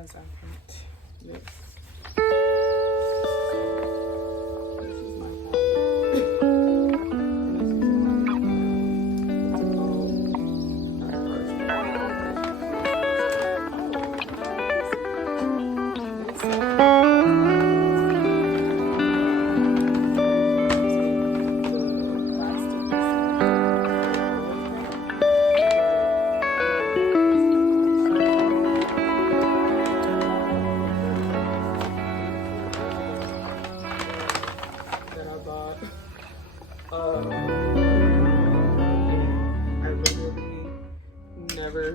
as I paint this.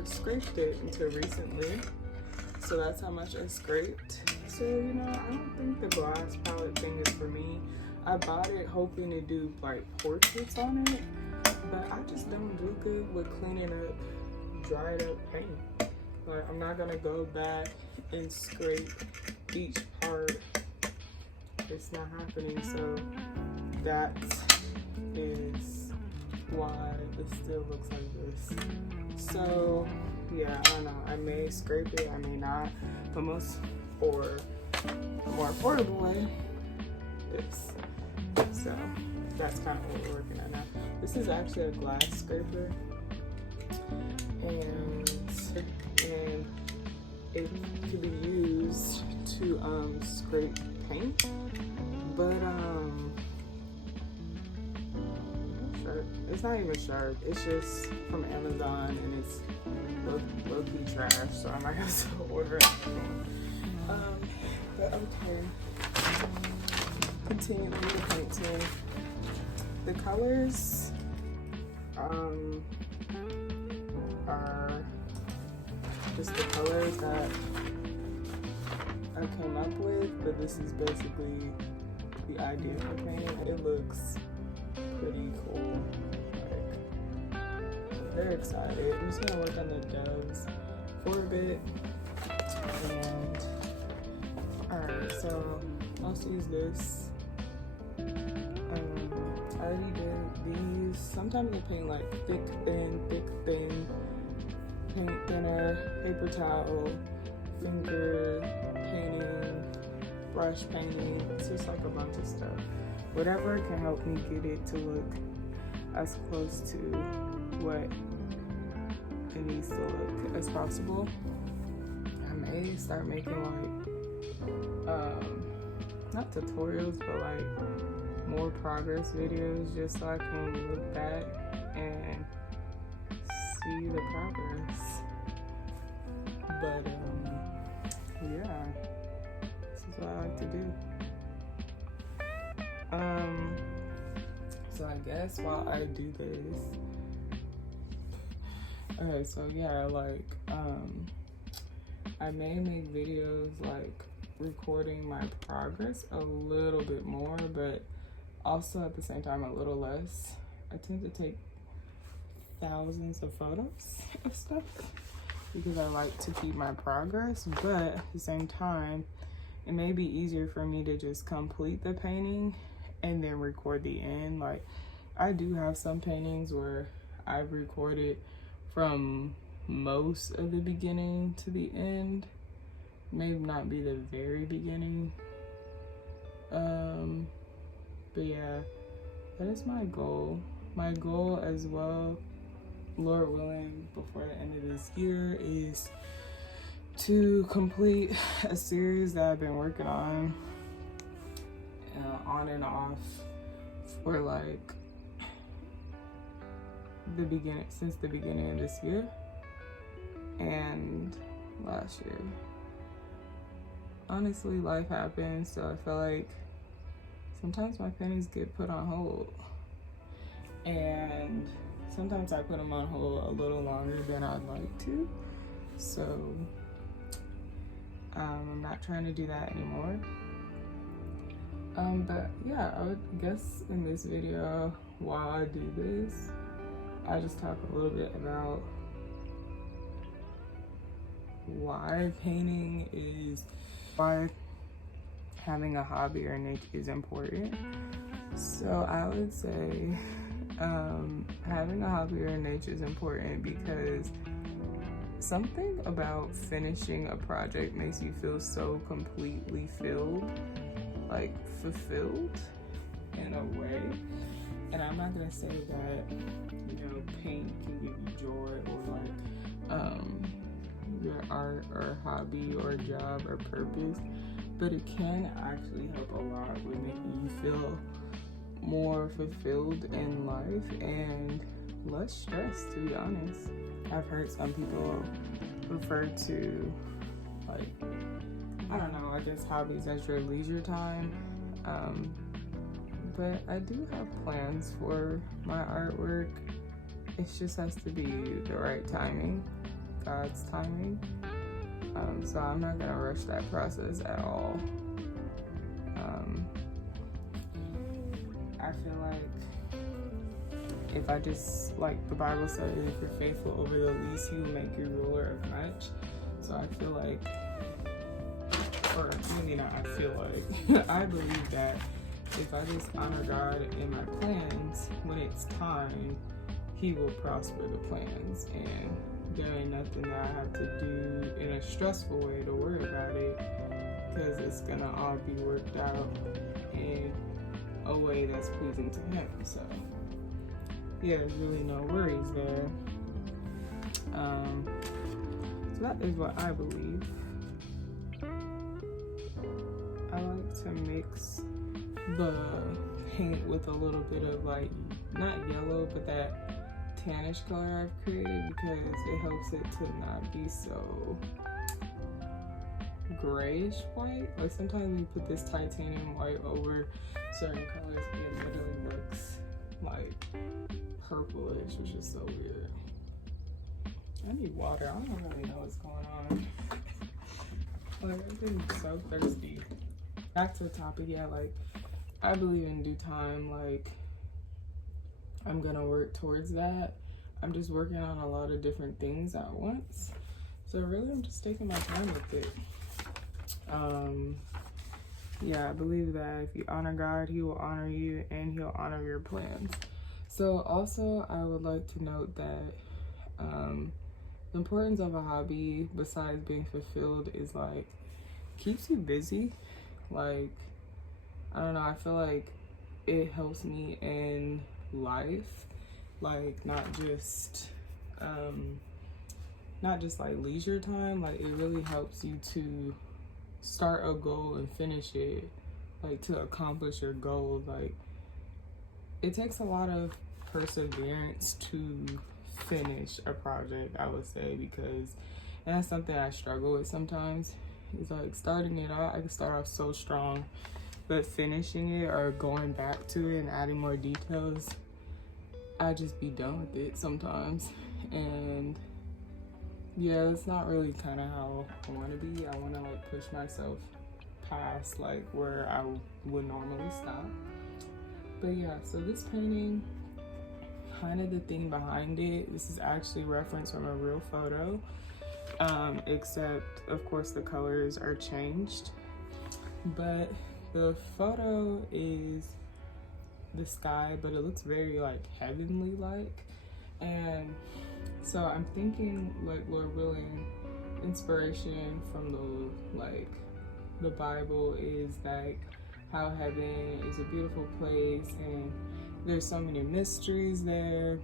Scraped it until recently, so that's how much I scraped. So you know, I don't think the glass palette thing is for me. I bought it hoping to do like portraits on it, but I just don't do good with cleaning up dried up paint. Like, I'm not gonna go back and scrape each part. It's not happening. So that is why it still looks like this. So yeah, I don't know, I may scrape it, I may not, but most, or a more affordable way, this. So that's kind of what we're working on now. This is actually a glass scraper, and it can be used to scrape paint, but it's not even sharp. It's just from Amazon, and it's low-key trash, so I might have to order it. But okay. Continuing with the painting. The colors are just the colors that I came up with, but this is basically the idea for painting. It looks pretty cool. Like, very excited. I'm just gonna work on the doves for a bit. And alright, so I'll just use this. I already did these. Sometimes I paint like thick, thin, paint thinner, paper towel, finger painting, brush painting. It's just like a bunch of stuff. Whatever can help me get it to look as close to what it needs to look as possible. I may start making like, not tutorials, but like more progress videos, just so I can look back and see the progress. But yeah, this is what I like to do. So I guess while I do this, okay, so yeah, like, I may make videos like recording my progress a little bit more, but also at the same time a little less. I tend to take thousands of photos of stuff because I like to keep my progress, but at the same time, it may be easier for me to just complete the painting and then record the end. Like, I do have some paintings where I've recorded from most of the beginning to the end. Maybe not be the very beginning. But yeah, that is my goal. My goal as well, Lord willing, before the end of this year is to complete a series that I've been working on and off for like since the beginning of this year and last year. Honestly, life happens, so I feel like sometimes my paintings get put on hold, and sometimes I put them on hold a little longer than I'd like to. So I'm not trying to do that anymore. But yeah, I would guess in this video, while I do this, I just talk a little bit about why having a hobby or niche is important. So I would say having a hobby or niche is important because something about finishing a project makes you feel so completely filled, like fulfilled in a way. And I'm not gonna say that, you know, paint can give you joy, or like your art or hobby or job or purpose, but it can actually help a lot with making you feel more fulfilled in life and less stressed, to be honest. I've heard some people refer to, like, I don't know, I guess hobbies as your leisure time. But I do have plans for my artwork. It just has to be the right timing, God's timing. So I'm not gonna rush that process at all. I feel like if I just, like the Bible says, if you're faithful over the least, He will make you ruler of much. So I feel like, or maybe not, I feel like, I believe that if I just honor God in my plans, when it's time, He will prosper the plans. And there ain't nothing that I have to do in a stressful way to worry about it, because it's gonna all be worked out in a way that's pleasing to Him. So yeah, there's really no worries there. So that is what I believe. I like to mix the paint with a little bit of, like, not yellow, but that tannish color I've created, because it helps it to not be so grayish white. Like sometimes we put this titanium white over certain colors and it literally looks like purplish, which is so weird. I need water. I don't really know what's going on. Like, I've been so thirsty. Back to the topic, yeah, like, I believe in due time, like, I'm gonna work towards that. I'm just working on a lot of different things at once. So really, I'm just taking my time with it. Yeah, I believe that if you honor God, He will honor you and He'll honor your plans. So also, I would like to note that the importance of a hobby, besides being fulfilled, is like, keeps you busy. Like, I don't know, I feel like it helps me in life, like not just like leisure time. Like, it really helps you to start a goal and finish it, like to accomplish your goal. Like, it takes a lot of perseverance to finish a project, I would say, because, and that's something I struggle with sometimes. It's like, starting it out, I can start off so strong, but finishing it or going back to it and adding more details, I just be done with it sometimes. And yeah, it's not really kind of how I want to be. I want to, like, push myself past, like, where I would normally stop. But yeah, so this painting, kind of the thing behind it, this is actually referenced from a real photo, except of course the colors are changed. But the photo is the sky, but it looks very, like, heavenly like. And so I'm thinking, like, Lord willing, inspiration from the Bible is like how heaven is a beautiful place and there's so many mysteries there,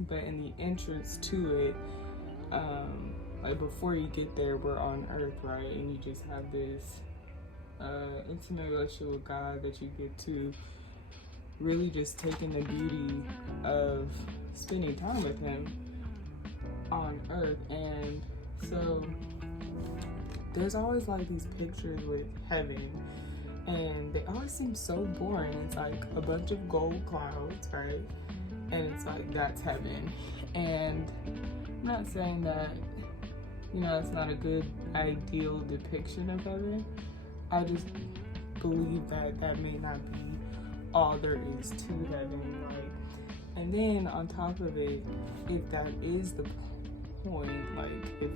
but in the entrance to it, like, before you get there, we're on earth, right? And you just have this intimate relationship with God that you get to really just take in the beauty of spending time with Him on earth. And so there's always, like, these pictures with heaven, and they always seem so boring. It's like a bunch of gold clouds, right? And it's like, that's heaven. And I'm not saying that, you know, it's not a good ideal depiction of heaven. I just believe that that may not be all there is to heaven. Like, and then on top of it, if that is the point, like, if,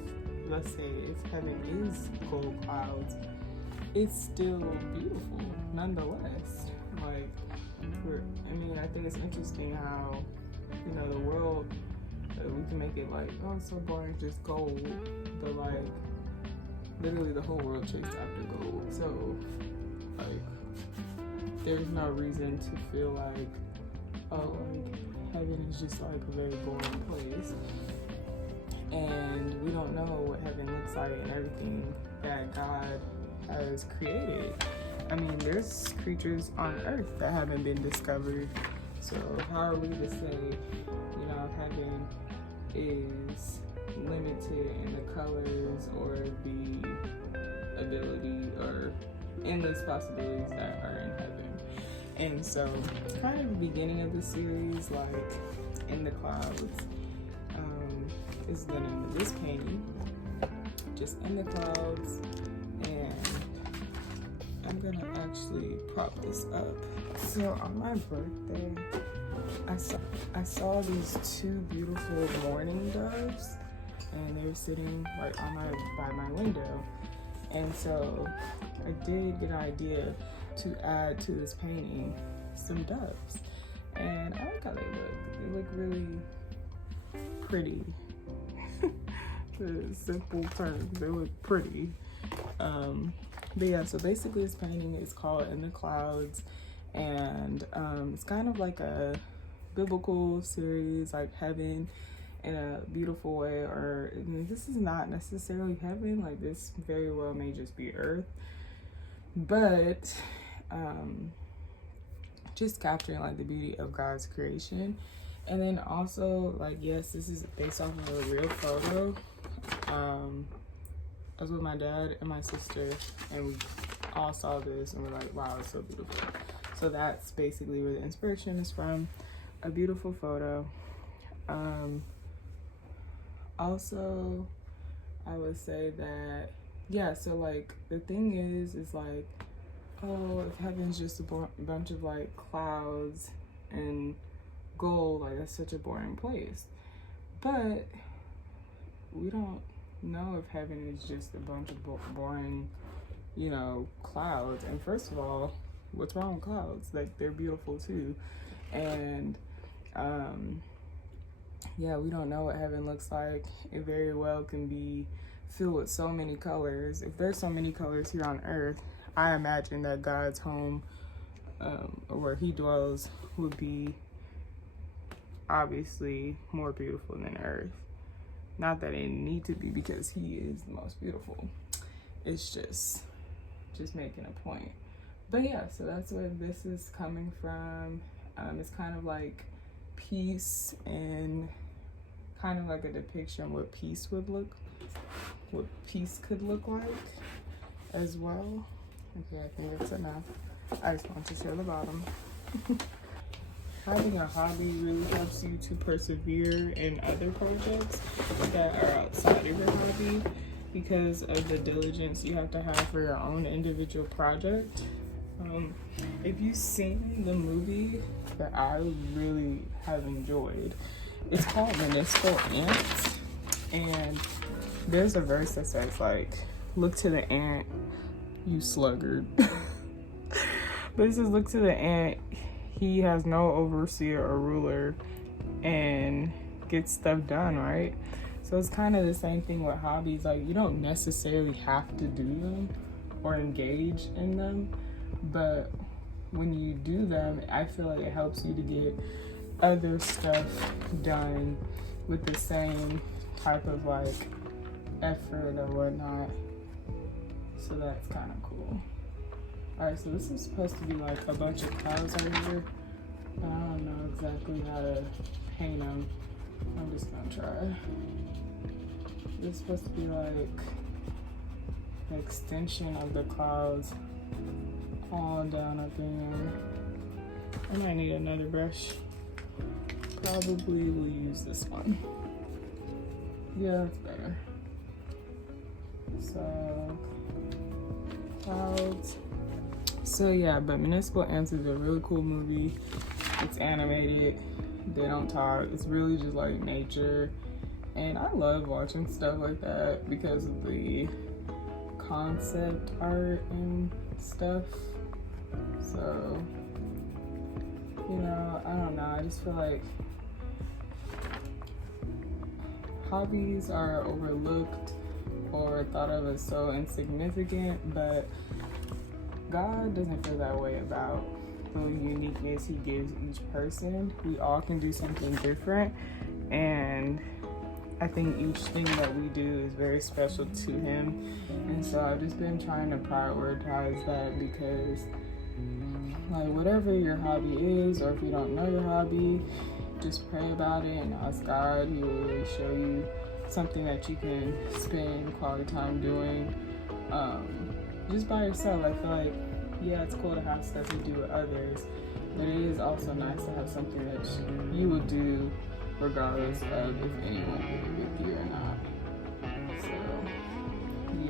let's say, if heaven is gold clouds, it's still beautiful nonetheless. Like, I think it's interesting how, you know, the world We can make it like, oh, it's so boring, just gold. But like, literally the whole world chased after gold. So like, there's no reason to feel like, oh, like heaven is just like a very boring place. And we don't know what heaven looks like and everything that God has created. I mean, there's creatures on earth that haven't been discovered. So how are we to say, you know, heaven is limited in the colors or the ability or endless possibilities that are in heaven? And so kind of the beginning of the series, like in the clouds, is the name of this painting, just in the clouds. And I'm gonna actually prop this up. So on my birthday, I saw these two beautiful mourning doves, and they were sitting right by my window. And so I did get an idea to add to this painting some doves, and I like how they look. They look really pretty. The simple terms, they look pretty. But yeah, so basically this painting is called In the Clouds, and it's kind of like a biblical series, like heaven in a beautiful way. Or I mean, this is not necessarily heaven, like this very well may just be earth, but just capturing like the beauty of God's creation. And then also, like, yes, this is based off of a real photo. I was with my dad and my sister, and we all saw this and we're like, wow, it's so beautiful. So that's basically where the inspiration is from, a beautiful photo. Also, I would say that, yeah, so like the thing is like, oh, if heaven's just a bunch of like clouds and gold, like that's such a boring place. But we don't know if heaven is just a bunch of boring, you know, clouds. And first of all, what's wrong with clouds? Like, they're beautiful too. And yeah, we don't know what heaven looks like. It very well can be filled with so many colors. If there's so many colors here on earth, I imagine that God's home, or where he dwells, would be obviously more beautiful than earth. Not that it need to be, because he is the most beautiful. It's just making a point. But yeah, so that's where this is coming from. It's kind of like peace, and kind of like a depiction of what peace could look like as well. Okay, I think that's enough. I just want to show the bottom. Having a hobby really helps you to persevere in other projects that are outside of your hobby, because of the diligence you have to have for your own individual project. If you've seen the movie that I really have enjoyed, it's called Municipal Ants, and there's a verse that says like, look to the ant, you sluggard. But it says, look to the ant, he has no overseer or ruler and gets stuff done, right? So it's kind of the same thing with hobbies. Like, you don't necessarily have to do them or engage in them, but when you do them, I feel like it helps you to get other stuff done with the same type of like effort or whatnot. So that's kind of cool. Alright, so this is supposed to be like a bunch of clouds right here, but I don't know exactly how to paint them. I'm just gonna try. This is supposed to be like an extension of the clouds all down up in there. I might need another brush. Probably will use this one. Yeah, that's better. So, clouds. So yeah, but Municipal Ants is a really cool movie. It's animated. They don't talk. It's really just like nature. And I love watching stuff like that because of the concept art and stuff. So, you know, I don't know. I just feel like hobbies are overlooked or thought of as so insignificant, but God doesn't feel that way about the uniqueness he gives each person. We all can do something different, and I think each thing that we do is very special to him. And so I've just been trying to prioritize that, because like whatever your hobby is, or if you don't know your hobby, just pray about it and ask God. He will really show you something that you can spend quality time doing just by yourself. I feel like, yeah, it's cool to have stuff you do with others, but it is also nice to have something that you will do regardless of if anyone did it with you or not. So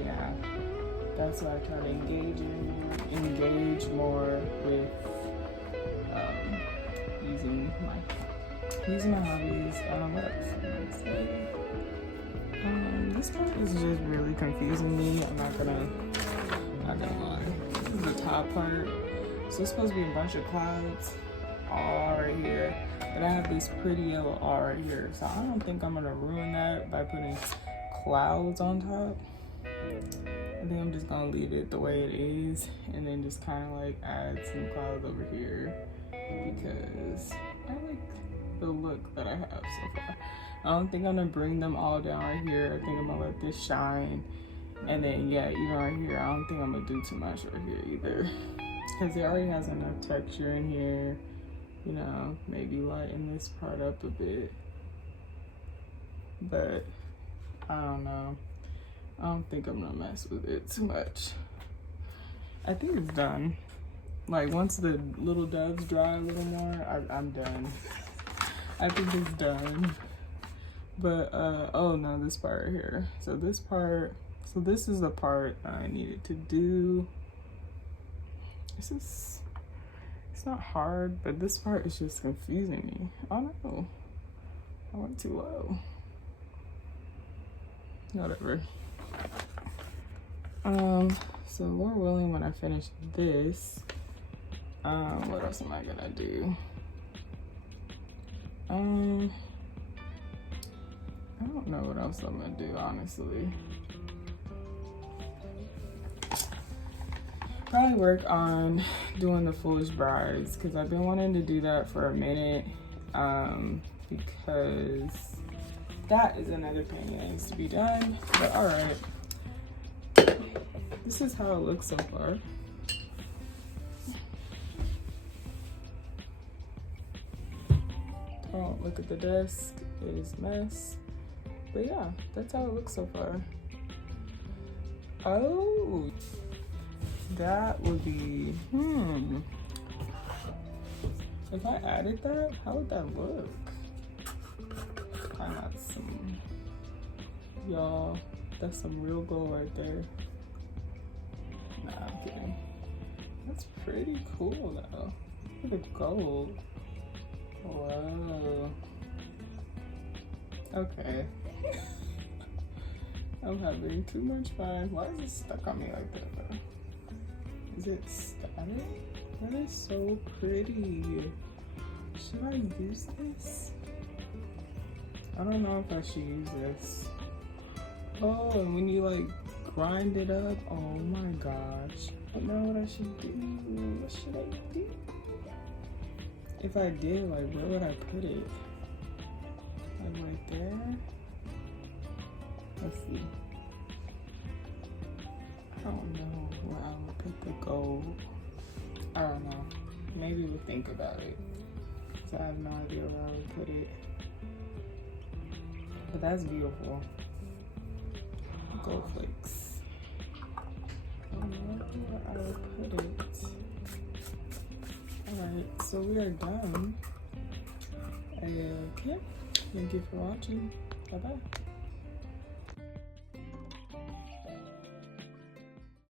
yeah, that's why I try to engage more with using my hobbies. What else am I gonna say? This part is just really confusing me. I'm not gonna lie. This is the top part. So it's supposed to be a bunch of clouds all right here, but I have this pretty yellow all right here. So I don't think I'm gonna ruin that by putting clouds on top. I think I'm just gonna leave it the way it is, and then just kind of like add some clouds over here, because I like the look that I have so far. I don't think I'm gonna bring them all down right here. I think I'm gonna let this shine, and then yeah, even right here, I don't think I'm gonna do too much right here either, because it already has enough texture in here. You know, maybe lighten this part up a bit, but I don't know. I don't think I'm gonna mess with it too much. I think it's done. Like once the little doves dry a little more, I'm done. I think it's done. But oh no, this part right here. So this is the part I needed to do. It's not hard, but this part is just confusing me. Oh no, I went too low. Whatever. So Lord willing, when I finish this, what else am I gonna do? I don't know what else I'm gonna do, honestly. Probably work on doing the Foolish Brides, because I've been wanting to do that for a minute, because that is another painting that needs to be done. But all right, this is how it looks so far. Don't look at the desk, it is a mess. But yeah, that's how it looks so far. Oh, that would be, if I added that, how would that look? I got some, y'all, that's some real gold right there. Nah, I'm kidding. That's pretty cool though. Look at the gold. Whoa. Okay. I'm having too much fun. Why is it stuck on me like that though? Is it static? That is so pretty. Should I use this? I don't know if I should use this. Oh, and when you like grind it up, oh my gosh. I don't know what I should do. What should I do? If I did, like, where would I put it? Like right there? Let's see. I don't know where I would put the gold. I don't know. Maybe we'll think about it. So I have no idea where I would put it. But that's beautiful. Gold flakes. I don't know where I would put it. Alright, so we are done. Okay. Thank you for watching. Bye bye.